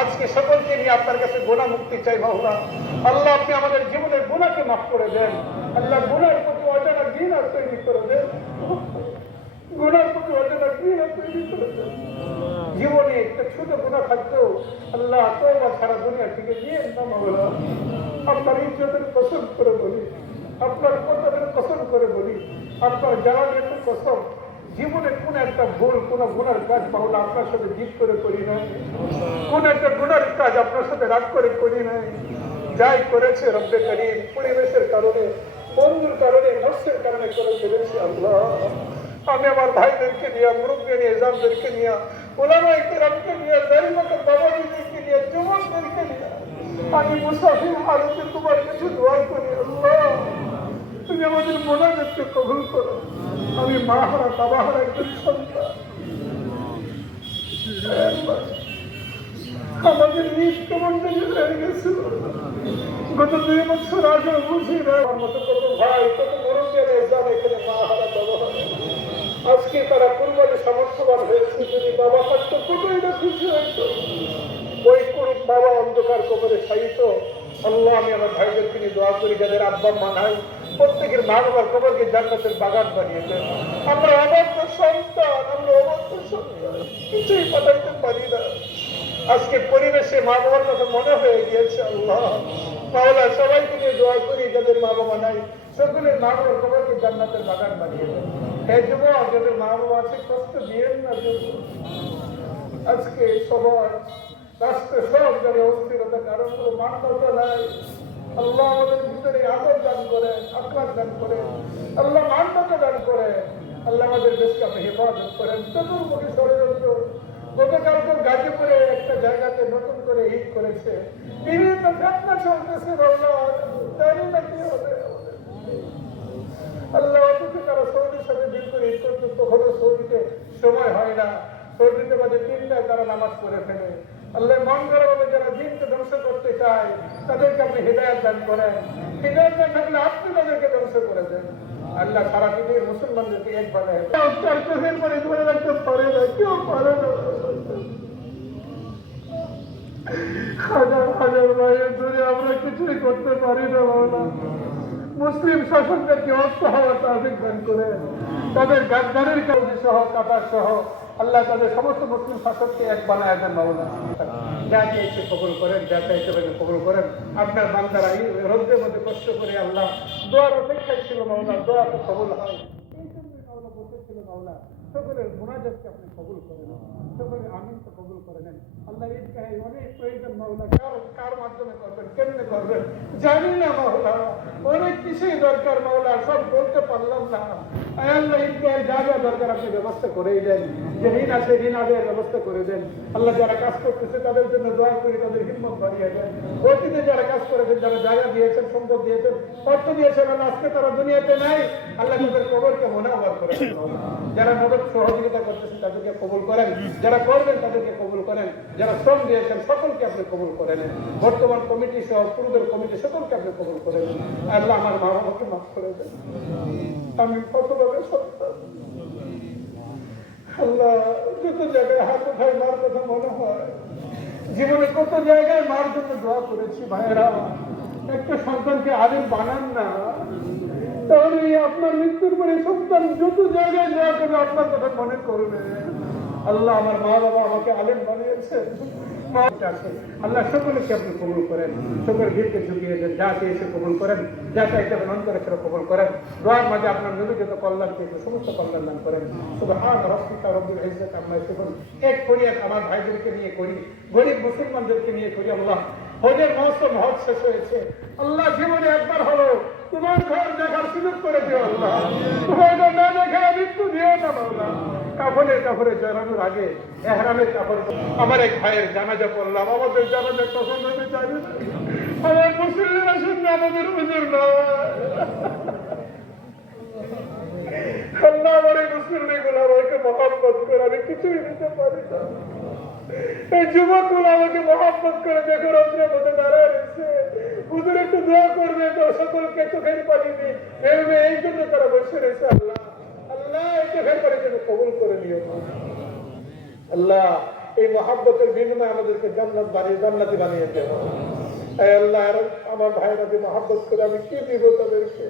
আজকে সকলকে নিয়ে আপনার কাছে গুনাহ মুক্তি চাই মাওলা। আল্লাহ আপনি আমাদের জীবনের গুনাহকে মাফ করে দেন। আল্লাহ গুনাহের প্রতি অজানা ঘৃণা তৈরি করে দেন, গুনার প্রতি অজানা ঘৃণা তৈরি করে দেন। জীবনে একটা ছোট গুনাহ থাকতেও আল্লাহ তওবা সারা দুনিয়া থেকে নিয়ে না মাওলা। আপনার ইজ্জতের কসম করে বলি, আপনার কদরের কসম করে বলি, আপনার জালালের কসম, জীবনে কোন একটা ভুল, কোন গুনার কাজ মাওলা আপনার সাথে জিদ করে করি নাই, কোন একটা গুনার কাজ আপনার সাথে রাগ করে করি নাই। যাই করেছে রব্বে করিম পরিবেশের কারণে, বন্ধুর কারণে, নফসের কারণে করে ফেলেছি আল্লাহ। আমি আমার ভাইদেরকে নিয়ে, মুরব্বী নিয়ে, জামদেরকে নিয়ে, ওলামায়ে কেরামকে নিয়ে, দাঁড়িপাকা বাবাজিদেরকে নিয়ে, যুবকদেরকে নিয়ে আমি মুসাফির হালতে তোমার কাছে দোয়া করি আল্লাহ, তুমি আমাদের মোনাজাতকে কবুল করো। আমি মা হারা বাবা হারা একজন সন্তান, আমাদের নিজ কেমন জানি হয়ে গেছিল। গত 2 বছর আগে বুঝি না আমার মতো কত ভাই, কত মুরব্বীরা এসব এখানে মা হারা বাবা হারা, আজকে তারা কুরবানি সামর্থ্যবান হয়েছে। যদি বাবা থাকতো কতই না খুশি হইতো। ওই কোন বাবা অন্ধকার কবরে শায়িত আল্লাহ, আমি আমার ভাইদেরকে নিয়ে দোয়া করি যাদের আব্বা মা নাই, প্রত্যেকের মা বাবার কবরকে জান্নাতের বাগান বানিয়ে দেন। আমরা অবাধ্য সন্তান, আমরা অবাধ্য সন্তান, কিছুই পাঠাইতে পারি না। আজকে পরিবেশে মা বাবার কথা মনে হয়ে গিয়েছে আল্লাহ। মাওলা সবাইকে নিয়ে দোয়া করি যাদের মা বাবা নাই, সকলের মা বাবার কবরকে জান্নাতের বাগান বানিয়ে দেন। এই যুবক যাদের মা বাবা আছে কষ্ট দিয়েন না। আজকে সবার রাষ্ট্র সব জায়গায় অস্থিরতা, কারণ কোনো মানবতা নাই। আল্লাহ আমাদের ভিতরে আদর দান করেন, আখলাক দান করেন, আল্লাহ মানবতা দান করেন। আল্লাহ আমাদের দেশকে আপনি হেফাজত করেন। চতুর্মুখী ষড়যন্ত্র, গতকালকে গাজীপুরে একটা জায়গাতে নতুন করে ঈদ করেছে, বিভিন্ন ফেতনা চলতেছে। আল্লাহ জানি না কি হবে। আল্লাহ অথচ তারা সৌদির সাথে দিন করে ঈদ করতে, তখনও সৌদিতে সময় হয় না। সৌদিতে বাদে 3টায় তারা নামাজ পড়ে ফেলে। আল্লাহ মন খারাপ যারা দিনকে ধ্বংস করতে চায় তাদেরকে আপনি হিদায়াত দান করেন। হিদায়াত দান থাকলে আপনি তাদেরকে ধ্বংস করে দেন। আল্লাহ সারা পৃথিবীর মুসলমানদেরকে এক বানায় চোখের পরে ধরে রাখতে পারে না, কেউ পারে না। হাজার হাজার মায়ের ধরে আমরা কিছুই করতে পারি না মাওলা। মুসলিম শাসকদেরকে অর্থ হওয়ার তাওফিক দান করেন। তাদের গাদ্দারের কাজে সহ, কাতার সহ আল্লাহ তাদের সমস্ত মুসলিম শাসককে এক বানায় দেন মাওলা। যা চাইছে কবুল করেন, যা চাইছে কবুল করেন। আপনার বান্দারা এই রোদ্রের মধ্যে কষ্ট করে আল্লাহ দোয়ার অপেক্ষায় ছিল মাওলা, দোয়া তো কবুল হয়। এই জন্য মাওলা বলতেছিল মাওলা সকলের মুনাজাতকে আপনি কবুল করে নেন, সকলের আমিনকে কবুল করে নেন। আল্লাহ ঈদগাহে অনেক প্রয়োজন মাওলা, কার মাধ্যমে করবেন, কেমনে করবেন জানি না মাওলা। অনেক কিছুই দরকার মাওলা, সব বলতে পারলাম না। আল্লাহ ঈদগাহে যা যা দরকার আপনি ব্যবস্থা করেই দেন। যে ঋণ আছে ঋণ আদায়ের ব্যবস্থা করে দেন। আল্লাহ যারা কাজ করতেছে তাদের জন্য দোয়া করি, তাদের হিম্মত বাড়িয়ে দেন। অতীতে যারা কাজ করেছেন, যারা জায়গা দিয়েছেন, সম্পদ দিয়েছেন, অর্থ দিয়েছেন, আজকে তারা দুনিয়াতে নাই, আল্লাহ তাদের কবরকে মনোভাব করেন। যারা মদত সহযোগিতা করতেছেন তাদেরকে কবুল করেন, যারা করবেন তাদেরকে কবুল করেন, যারা শ্রম দিয়েছেন সকলকে আপনি কবুল করে নেন। বর্তমান কমিটি সহ পূর্বের কমিটি সকলকে আপনি কবুল করে নেন। আল্লাহ আমার মা বাবাকে মাফ করে দেন। আমি কতভাবে সন্তান আল্লাহ, যত জায়গায় হাত উঠায় মার কথা মনে হয়। জীবনে কত জায়গায় মার জন্য দোয়া করেছি। ভাইয়েরা, একটা সন্তানকে আলিম বানান না, তাহলে আপনার মৃত্যুর পরে সন্তান যত জায়গায় দোয়া করবে আপনার কথা মনে করবে। আল্লাহ আমার মা বাবা আমাকে আলিম বানিয়েছেন। আল্লাহ সকলকে আপনি কবুল করেন, সকল ভিড়কে ঝুঁকিয়ে দেন। যা চেয়েছে কবুল করেন, যা চাইতে অন্তরে সেটা কবুল করেন। দোয়ার মাঝে আপনার নবী যত কল্যাণ চেয়েছে সমস্ত কল্যাণ দান করেন। সুবহান রাব্বিকা রব্বিল ইজ্জাতি আম্মা ইয়াসিফুন। এক ফরিয়াদ আমার ভাইদেরকে নিয়ে করি, গরিব মুসলমানদেরকে নিয়ে করি। আল্লাহ হজের মৌসুম, হজ শেষ হয়েছে। আল্লাহ জীবনে একবার হলো তোমার ঘর দেখার সুযোগ করে দিও আল্লাহ। তোমার ঘর না দেখে মৃত্যু দিও না মাওলা। কাপড়ে জড়ানোর আগে এহরামের কাপড় আমার এক ভাইয়ের জানাজা পড়লাম। আমাদের জানাজা কখন হবে জানি না। আমার মুসলিমরা শুনলে আমাদের হুজুর না। আল্লাহ আমার এই মুসলিমগুলো আমাকে মহব্বত করে, আমি কিছুই দিতে পারি না। এই যুবকগুলো আমাকে মহব্বত করে দেখো রোদ্রের মধ্যে দাঁড়ায় রয়েছে। হুজুর একটু দোয়া করবে তো, সকলকে চোখের পানি দিয়ে ভেবে এই জন্য তারা বসে রয়েছে। আল্লাহ আল্লাহ এই চোখের পানি যেন কবুল করে নিও আল্লাহ। এই মহাব্বতের বিনিময়ে আমাদেরকে জান্নাতি বানিয়ে দেন। আল্লাহ, আমার ভাইরা যে মহাব্বত করে আমি কি দিব তাদেরকে?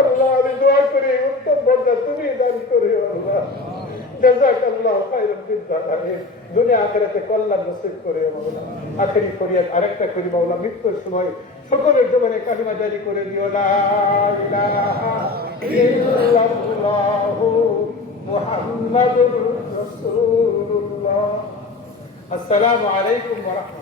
আল্লাহ, আমি দোয়া করি উত্তম বর্ণা তুমি দান করে আল্লাহ। জাযাকাল্লাহু খাইরান ফিদ-দারাইন, দুনিয়া আখিরাতে কল্যাণ নসিব করে মাওলা। আখেরি ফরিয়াদ আরেকটা করি মাওলা, মৃত্যুর সময় সকলের জীবনে কালিমা জারি করে দিও, লা ইলাহা ইল্লাল্লাহু মুহাম্মাদুর রাসূলুল্লাহ। আসসালামু আলাইকুম ওয়া রাহমাতুল্লাহ।